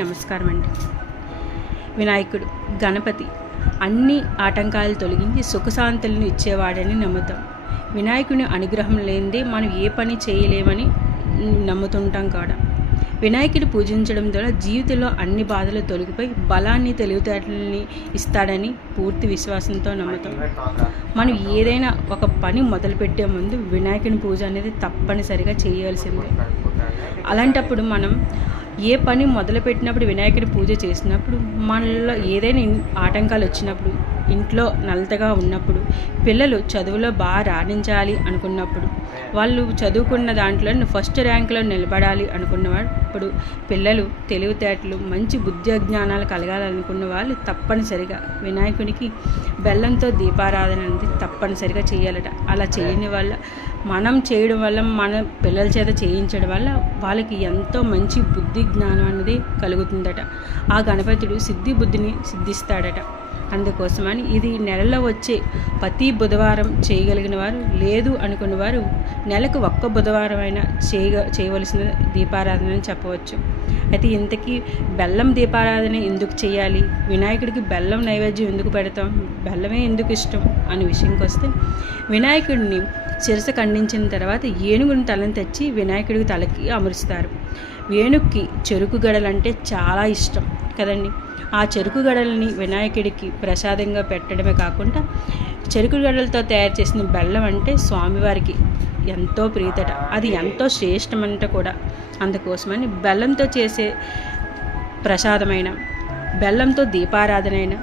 నమస్కారం అండి వినాయకుడు గణపతి అన్ని ఆటంకాలు తొలగించి సుఖశాంతులను ఇచ్చేవాడని నమ్ముతాం. వినాయకుని అనుగ్రహం లేనిదే మనం ఏ పని చేయలేమని నమ్ముతుంటాం కూడా? వినాయకుడు పూజించడం ద్వారా జీవితంలో అన్ని బాధలు తొలగిపోయి బలాన్ని తెలివితేటలని ఇస్తాడని పూర్తి విశ్వాసంతో నమ్ముతాం. మనం ఏదైనా ఒక పని మొదలుపెట్టే ముందు వినాయకుని పూజ అనేది తప్పనిసరిగా చేయాల్సిందే. అలాంటప్పుడు మనం ఏ పని మొదలుపెట్టినప్పుడు వినాయకుడి పూజ చేసినప్పుడు మనలో ఏదైనా ఆటంకాలు వచ్చినప్పుడు ఇంట్లో నలతగా ఉన్నప్పుడు పిల్లలు చదువులో బాగా రాణించాలి అనుకున్నప్పుడు వాళ్ళు చదువుకున్న దాంట్లో ఫస్ట్ ర్యాంక్లో నిలబడాలి అనుకున్నప్పుడు పిల్లలు తెలివితేటలు మంచి బుద్ధి జ్ఞానాలు కలగాలనుకున్న వాళ్ళు తప్పనిసరిగా వినాయకునికి బెల్లంతో దీపారాధన అనేది తప్పనిసరిగా చేయాలట. అలా చేయని వల్ల మనం చేయడం వల్ల మన పిల్లల చేత చేయించడం వల్ల వాళ్ళకి ఎంతో మంచి బుద్ధి జ్ఞానం అనేది కలుగుతుందట. ఆ గణపతుడు సిద్ధి బుద్ధిని సిద్ధిస్తాడట. అందుకోసమని ఇది నెలలో వచ్చే ప్రతి బుధవారం చేయగలిగిన వారు లేదు అనుకున్న వారు నెలకు ఒక్క బుధవారం అయినా చేయగ చేయవలసిన దీపారాధన అని చెప్పవచ్చు. అయితే ఇంతకీ బెల్లం దీపారాధన ఎందుకు చేయాలి? వినాయకుడికి బెల్లం నైవేద్యం ఎందుకు పెడతాం? బెల్లమే ఎందుకు ఇష్టం? అనే విషయంకి వస్తే వినాయకుడిని శిరస ఖండించిన తర్వాత ఏనుగుని తలని తెచ్చి వినాయకుడికి తలకి అమరుస్తారు. వేణుక్కి చెరుకు గడలంటే చాలా ఇష్టం కదండి. ఆ చెరుకు గడలని వినాయకుడికి ప్రసాదంగా పెట్టడమే కాకుండా చెరుకు గడలతో తయారు చేసిన బెల్లం అంటే స్వామివారికి ఎంతో ప్రీతట. అది ఎంతో శ్రేష్టమంట కూడా. అందుకోసమని బెల్లంతో చేసే ప్రసాదమైన బెల్లంతో దీపారాధనైనా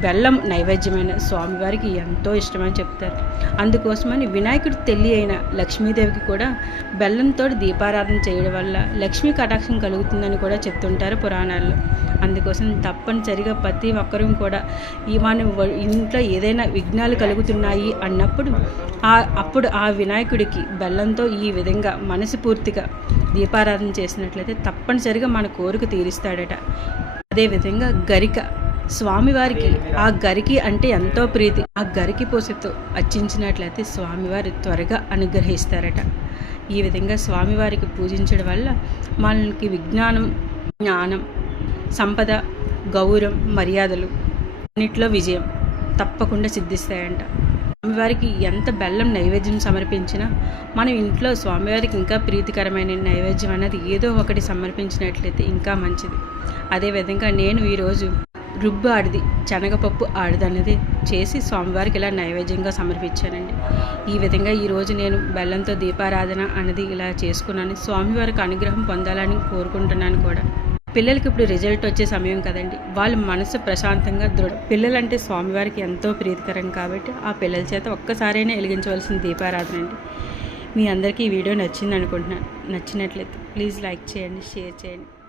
బెల్లం నైవేద్యమైన స్వామివారికి ఎంతో ఇష్టమని చెప్తారు. అందుకోసమని వినాయకుడి తల్లి అయిన లక్ష్మీదేవికి కూడా బెల్లంతో దీపారాధన చేయడం వల్ల లక్ష్మీ కటాక్షం కలుగుతుందని కూడా చెప్తుంటారు పురాణాల్లో. అందుకోసం తప్పనిసరిగా ప్రతి ఒక్కరూ కూడా ఈ మన ఇంట్లో ఏదైనా విఘ్నాలు కలుగుతున్నాయి అన్నప్పుడు ఆ అప్పుడు ఆ వినాయకుడికి బెల్లంతో ఈ విధంగా మనసుపూర్తిగా దీపారాధన చేసినట్లయితే తప్పనిసరిగా మన కోరిక తీరుస్తాడట. అదేవిధంగా గరిక స్వామివారికి ఆ గరికి అంటే ఎంతో ప్రీతి. ఆ గరికి పూసతో అర్చించినట్లయితే స్వామివారు త్వరగా అనుగ్రహిస్తారట. ఈ విధంగా స్వామివారికి పూజించడం వల్ల మనకి విజ్ఞానం జ్ఞానం సంపద గౌరవం మర్యాదలు అన్నిట్లో విజయం తప్పకుండా సిద్ధిస్తాయంట. స్వామివారికి ఎంత బెల్లం నైవేద్యం సమర్పించినా మనం ఇంట్లో స్వామివారికి ఇంకా ప్రీతికరమైన నైవేద్యం అన్నది ఏదో ఒకటి సమర్పించినట్లయితే ఇంకా మంచిది. అదేవిధంగా నేను ఈరోజు రుబ్బు ఆడిది శనగపప్పు ఆడిది అనేది చేసి స్వామివారికి ఇలా నైవేద్యంగా సమర్పించానండి. ఈ విధంగా ఈరోజు నేను బెల్లంతో దీపారాధన అనేది ఇలా చేసుకున్నాను. స్వామివారికి అనుగ్రహం పొందాలని కోరుకుంటున్నాను కూడా. పిల్లలకి ఇప్పుడు రిజల్ట్ వచ్చే సమయం కదండి. వాళ్ళ మనసు ప్రశాంతంగా దృఢ పిల్లలంటే స్వామివారికి ఎంతో ప్రీతికరం కాబట్టి ఆ పిల్లల చేత ఒక్కసారైనా వెలిగించవలసిన దీపారాధన అండి. మీ అందరికీ ఈ వీడియో నచ్చింది అనుకుంటున్నాను నచ్చినట్లయితే ప్లీజ్ లైక్ చేయండి షేర్ చేయండి.